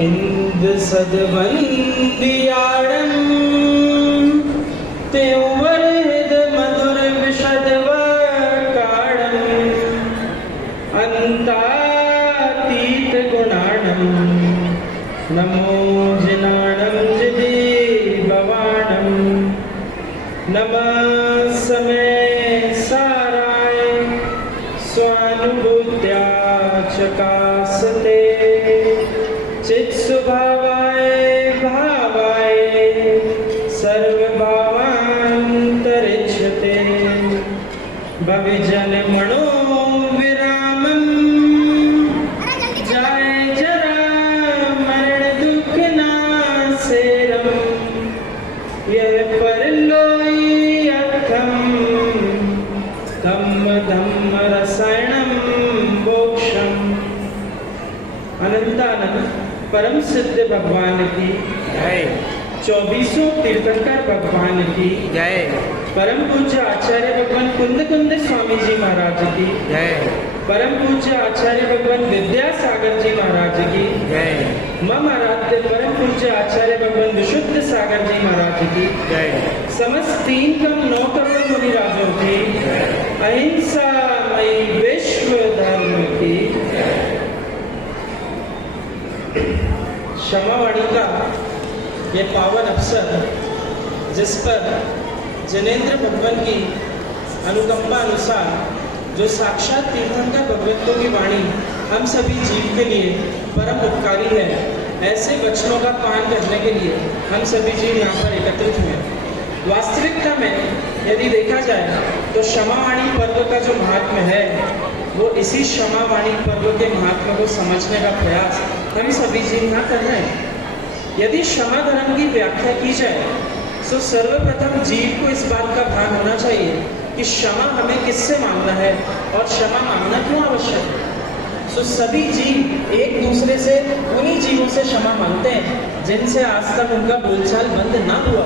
इंद सदवंदियाणं तेवरद मधुर विशदवकाणं अंतातीत गुणाणं नमो जिनाणं जिदे भवाणं नमः समय साराय स्वानुभूत्या चकासते चित्स्वभावाय भावाय सर्वभावान्तरिक्षते भविजन मणो विरामं जाय जरा मरण दुख नासेरम यह परलोई अर्थम धम्म धम्म रसायनम मोक्षम। अनंतानंद परम सिद्ध भगवान की जय। 24 तीर्थंकर भगवान की जय। परम पूज्य आचार्य भगवान कुंद कुंद स्वामी जी महाराज की जय। परम पूज्य आचार्य भगवान विद्यासागर जी महाराज की जय। मम आराध्य परम पूज्य आचार्य भगवान विशुद्ध सागर जी महाराज की जय। समस्त 3 कम 9 करोड़ मुनिराजों की अहिंसा मई विश्व धर्म की। क्षमावाणी का ये पावन अवसर जिस पर जनेंद्र भगवान की अनुकंपा अनुसार जो साक्षात तीर्थंकर भगवंतों की वाणी हम सभी जीव के लिए परम उपकारी है, ऐसे वचनों का पान करने के लिए हम सभी जीव यहाँ पर एकत्रित हुए। वास्तविकता में यदि देखा जाए तो क्षमावाणी पर्व का जो महात्म्य है वो इसी क्षमावाणी पर्व के महात्म्य को समझने का प्रयास हम सभी जीव यहाँ कर रहे हैं। यदि क्षमा धर्म की व्याख्या की जाए तो सर्वप्रथम जीव को इस बात का भान होना चाहिए कि क्षमा हमें किससे मांगना है और क्षमा मांगना क्यों आवश्यक है। तो सभी जीव एक दूसरे से उन्हीं जीवों से क्षमा मांगते हैं जिनसे आज तक उनका बोलचाल बंद ना हुआ।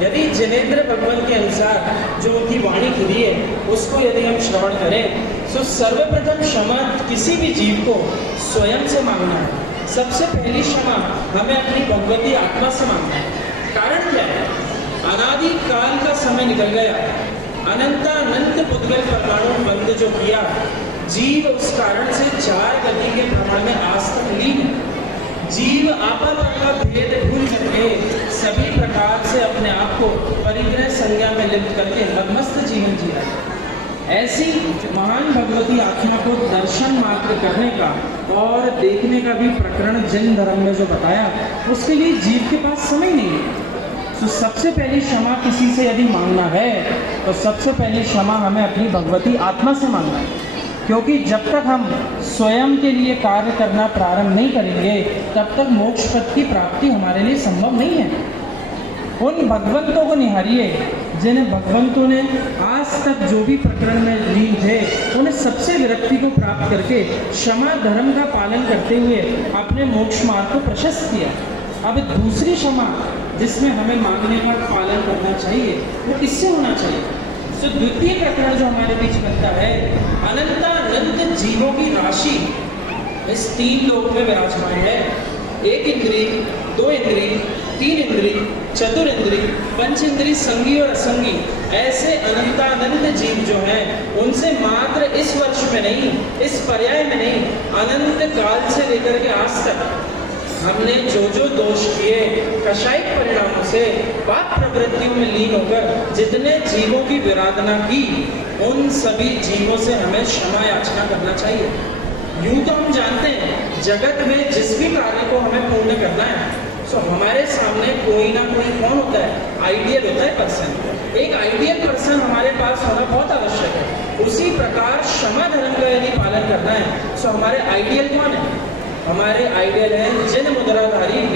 यदि जनेंद्र भगवान के अनुसार जो उनकी वाणी खुली है उसको यदि हम श्रवण करें तो सर्वप्रथम क्षमा किसी भी जीव को स्वयं से मांगना है। सबसे पहली क्षमा हमें अपनी भगवती आत्मा से मांगना है। कारण क्या है? अनादि काल का समय निकल गया, अनंत पुद्गल परमाणु बंद जो किया, जीव उस कारण से 4 गति के भ्रमण में आज तक लीन है। जीव आपा का भेद भूल करके सभी प्रकार से अपने आप को परिग्रह संज्ञा में लिप्त करके मदमस्त जीवन जी रहा है। ऐसी महान भगवती आत्मा को दर्शन मात्र करने का और देखने का भी प्रकरण जैन धर्म में जो बताया उसके लिए जीव के पास समय नहीं है। तो सबसे पहली क्षमा किसी से यदि मांगना है तो सबसे पहली क्षमा हमें अपनी भगवती आत्मा से मांगना है, क्योंकि जब तक हम स्वयं के लिए कार्य करना प्रारंभ नहीं करेंगे तब तक मोक्ष पद की प्राप्ति हमारे लिए संभव नहीं है। उन भगवंतों को निहारिए जिन्हें भगवंतों ने आज तक जो भी प्रकरण में लीन थे उन्हें सबसे विरक्ति को प्राप्त करके क्षमा धर्म का पालन करते हुए अपने मोक्ष मार्ग को प्रशस्त किया। अब दूसरी क्षमा जिसमें हमें मांगने का पालन करना चाहिए वो किससे होना चाहिए? तो द्वितीय प्रकरण जो हमारे बीच बनता है, अनंत जीवों की राशि इस 3 लोक में विराजमान है। 1 इंद्री, 2 इंद्री, 3 इंद्री, चतुर इंद्री, पंच इंद्री, संगी और असंगी, ऐसे अनंत जीव जो हैं उनसे मात्र इस वर्ष में नहीं, इस पर्याय में नहीं, अनंत काल से लेकर के आज तक हमने जो दोष किए कषायिक परिणामों से पाप प्रवृत्तियों में लीन होकर जितने जीवों की विराधना की उन सभी जीवों से हमें क्षमा याचना करना चाहिए। यूं तो हम जानते हैं जगत में जिस भी कार्य को हमें पूर्ण करना है तो हमारे सामने कोई ना कोई कौन होता है? आइडियल होता है पर्सन। एक आइडियल पर्सन हमारे पास होना बहुत आवश्यक है। उसी प्रकार क्षमा धर्म का यदि पालन करना है तो हमारे आइडियल कौन है? हमारे आइडियल है जिन मुद्राधारी